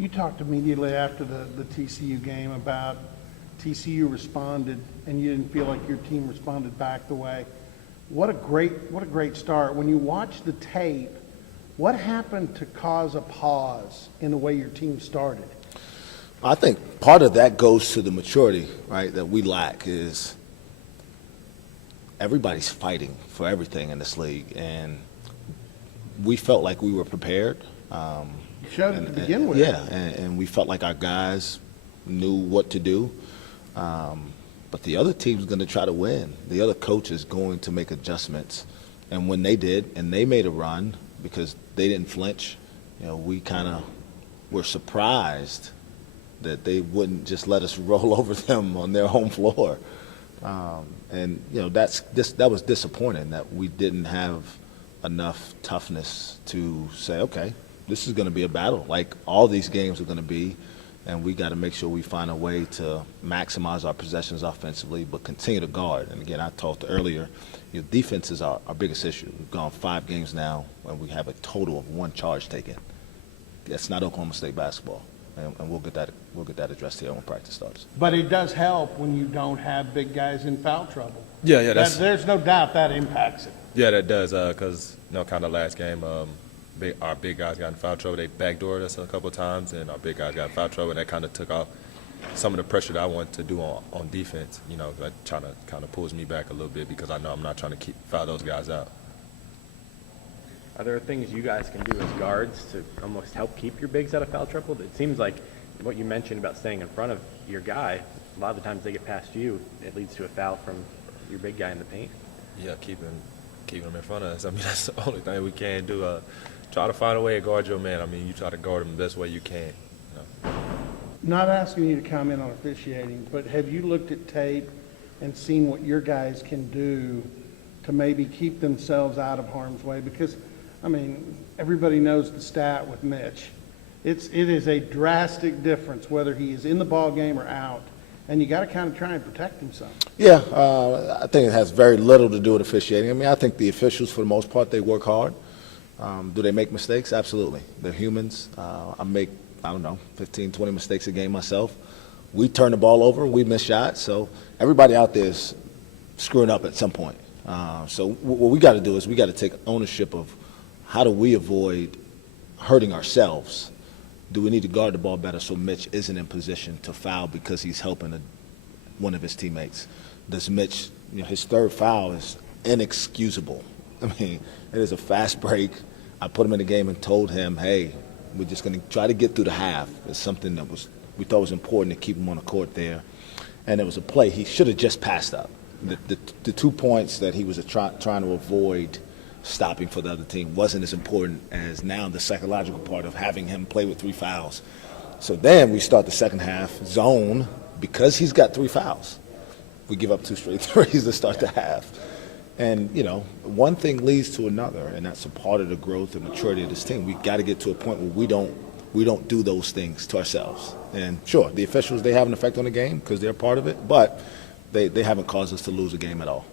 You talked immediately after the TCU game about TCU responded, and you didn't feel like your team responded back the way. What a great start. When you watch the tape, what happened to cause a pause in the way your team started? I think part of that goes to the maturity, right, that we lack is everybody's fighting for everything in this league, and we felt like we were prepared. You showed it to begin with. Yeah, and we felt like our guys knew what to do. But the other team's going to try to win. The other coach is going to make adjustments. And when they did, and they made a run because they didn't flinch, we kind of were surprised that they wouldn't just let us roll over them on their home floor. That was disappointing that we didn't have enough toughness to say, okay, this is going to be a battle, like all these games are going to be, and we got to make sure we find a way to maximize our possessions offensively, but continue to guard. And again, I talked earlier, defense is our biggest issue. We've gone 5 games now, and we have a total of 1 charge taken. That's not Oklahoma State basketball, and we'll get that addressed here when practice starts. But it does help when you don't have big guys in foul trouble. Yeah, there's no doubt that impacts it. Yeah, that does, because kind of last game, our big guys got in foul trouble. They backdoored us a couple of times, and our big guys got in foul trouble, and that kind of took off some of the pressure that I want to do on defense. That kind of pulls me back a little bit because I know I'm not trying to foul those guys out. Are there things you guys can do as guards to almost help keep your bigs out of foul trouble? It seems like what you mentioned about staying in front of your guy, a lot of the times they get past you, it leads to a foul from your big guy in the paint. Yeah, keeping them in front of us. I mean, that's the only thing we can do. Try to find a way to guard your man. I mean, you try to guard him the best way you can. Not asking you to comment on officiating, but have you looked at tape and seen what your guys can do to maybe keep themselves out of harm's way? Because, I mean, everybody knows the stat with Mitch. It is a drastic difference whether he is in the ball game or out, and you got to kind of try and protect himself. Yeah, I think it has very little to do with officiating. I mean, I think the officials, for the most part, they work hard. Do they make mistakes? Absolutely. They're humans. I make, 15, 20 mistakes a game myself. We turn the ball over. We miss shots. So everybody out there is screwing up at some point. So what we got to do is we got to take ownership of how do we avoid hurting ourselves. Do we need to guard the ball better so Mitch isn't in position to foul because he's helping one of his teammates? Does Mitch, his 3rd foul is inexcusable. I mean, it is a fast break. I put him in the game and told him, hey, we're just going to try to get through the half. It's something that we thought was important to keep him on the court there. And it was a play he should have just passed up. The 2 points that he was trying to avoid stopping for the other team wasn't as important as now the psychological part of having him play with 3 fouls. So then we start the second half zone because he's got 3 fouls. We give up 2 straight threes to start the half. And, one thing leads to another, and that's a part of the growth and maturity of this team. We've got to get to a point where we don't do those things to ourselves. And sure, the officials, they have an effect on the game because they're part of it, but they haven't caused us to lose a game at all.